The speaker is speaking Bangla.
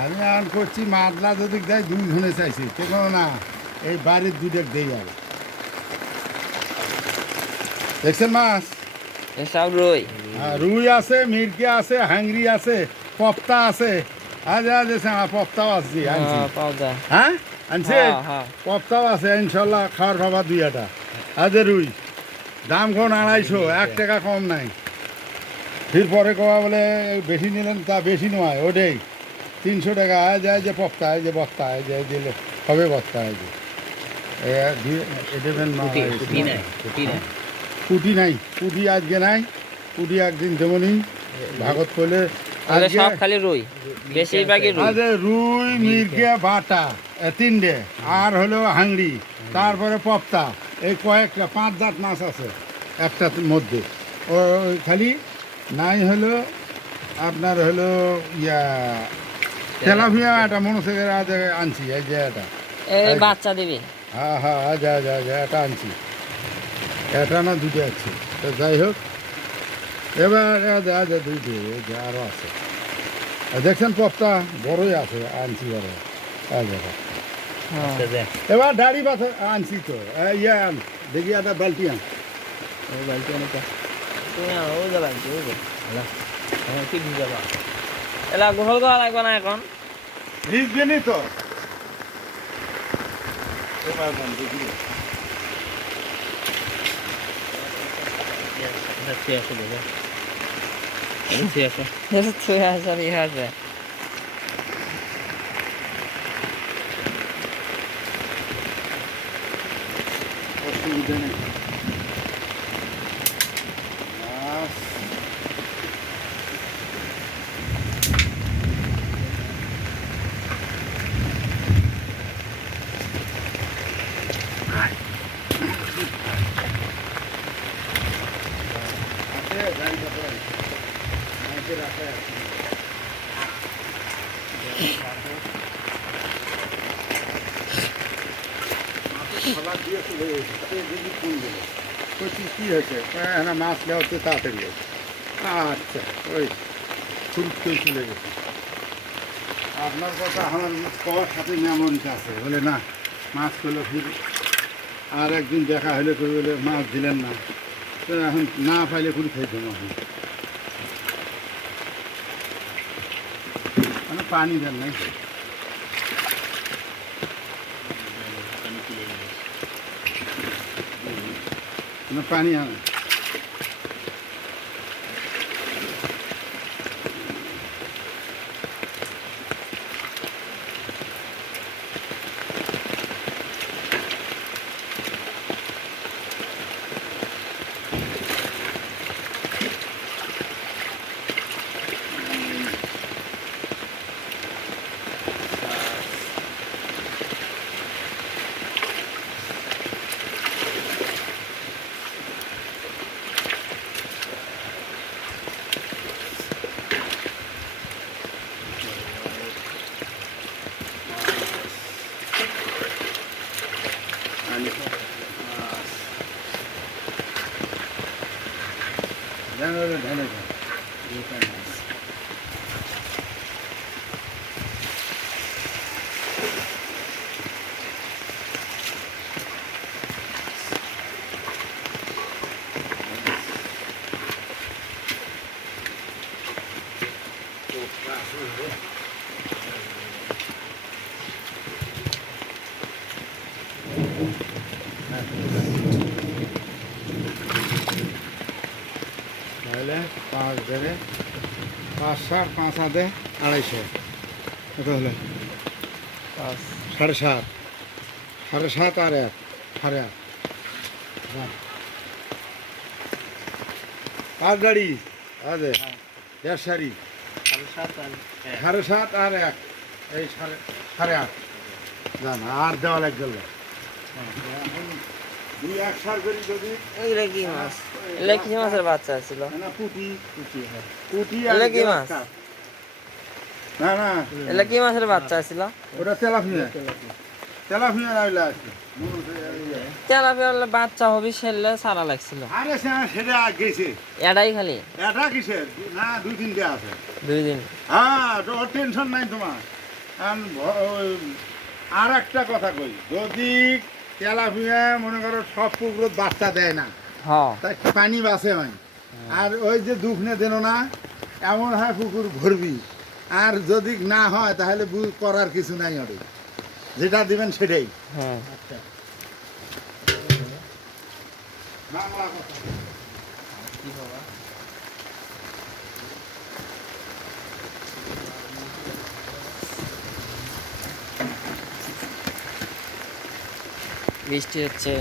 আমি এখন করছি মাদলা যদি দেয় 2 জনে চাইছি কেন না এই বাড়ির দুধের দেই আর দেখছেন মাছ সব রুই। রুই আছে, মিরকি আছে, হাংরি আছে, পপ্তা আছে। আজ পপ্তাও আছে আনছি। পাওয়া যায়। হ্যাঁ আনছে হ্যাঁ। পপ্তাও আছে ইনশাল্লাহ খাওয়ার ভাবা 2টা। আজ রুই দাম কোন 250, 1 টাকা কম নাই। ফির পরে কোয়া বলে বেশি নিলেন তা বেশি নয় ওটাই 300 টাকা। আজ যে পপ্তা এই যে বস্তা এই যে দিলে হবে বস্তা এই যে কুটি নাই, কুটি আজকে নাই, কুটি একদিন যেমনই ভাগত করলে সব খালি রুই, বেশিরভাগই রুই। আজ রুই মিরকে বাটা 3টে আর হলো হাংড়ি তারপরে পপ্তা এই কয়েকটা 5 জাত মাছ আছে একটার মধ্যে। ও খালি নাই হলো আপনার হলো ইয়া তেলাপিয়া একটা মনে হচ্ছে আজ আনছি এই যে এটা এই বাচ্চা দিবি। হ্যাঁ যা এটা আনছি, এটা না 2টে আছে। তো যাই হোক এবার আজ 2টে আরও আছে। দেখছেন পপ্তা বড়ই আছে আনছি বড়। এবার দাড়ি বাস আনছি তো ইয়ে আন দেখি একটা বালতি আন। বালতি অনেকটা ওই যা বালতি ওই কি ভিজাবা এলা গোসল করা লাগবে না এখন? ভিজবেনি তো এবার দেখি অসুবিধা নেই। কি হয়েছে হ্যাঁ মাছ নেওয়া হচ্ছে তাড়াতাড়ি। আচ্ছা ওই খুব চলে গেছে। আপনার কথা আমার কবার সাথে মেমোরিতে আছে বলে না মাছ করলে ফির আর একদিন দেখা হলে কই বলে মাছ দিলেন না। তো এখন না পাইলে খুবই খাইতাম এখন মানে পানি দেন নাই পানি আনে তাহলে 5 দেবে 5 7 5 আদে 250 কত হলো 7.5 7.5 আর 1 8.5 5 গাড়ি আদে 1.5 সারি 7.5 আর 1 এই 8.5 জান আর দেওয়া লাগবে। দুই এক সার করি যদি এগুলো কি মাছ? এগুলো কি মাছের বাচ্চা ছিল? না পুঁটি এগুলো কি মাছ? না এগুলো কি মাছের বাচ্চা ছিল? ওটা তেলাপিয়া আইলা আছে তেলাপিয়া বাচ্চা হবে সেলে সারা লাগছিল। আরে সেটা গেছে এটাই খালি এটা কিসের না 2-3টে আছে 2 দিন। হ্যাঁ তো টেনশন নাই তোমার আর একটা কথা কই, যদি তেলাপিয়া মনে করো সব পুকুর বাচ্চা দেয় না, হ্যাঁ তাই পানি বাঁচে হয়। আর ওই যে দুঃখনে দেন না, এমন হয় পুকুর ভরবি। আর যদি না হয় তাহলে করার কিছু নাই, ওরে যেটা দিবেন সেটাই। হ্যাঁ বাংলা কথা। কি বাবা বৃষ্টি হচ্ছে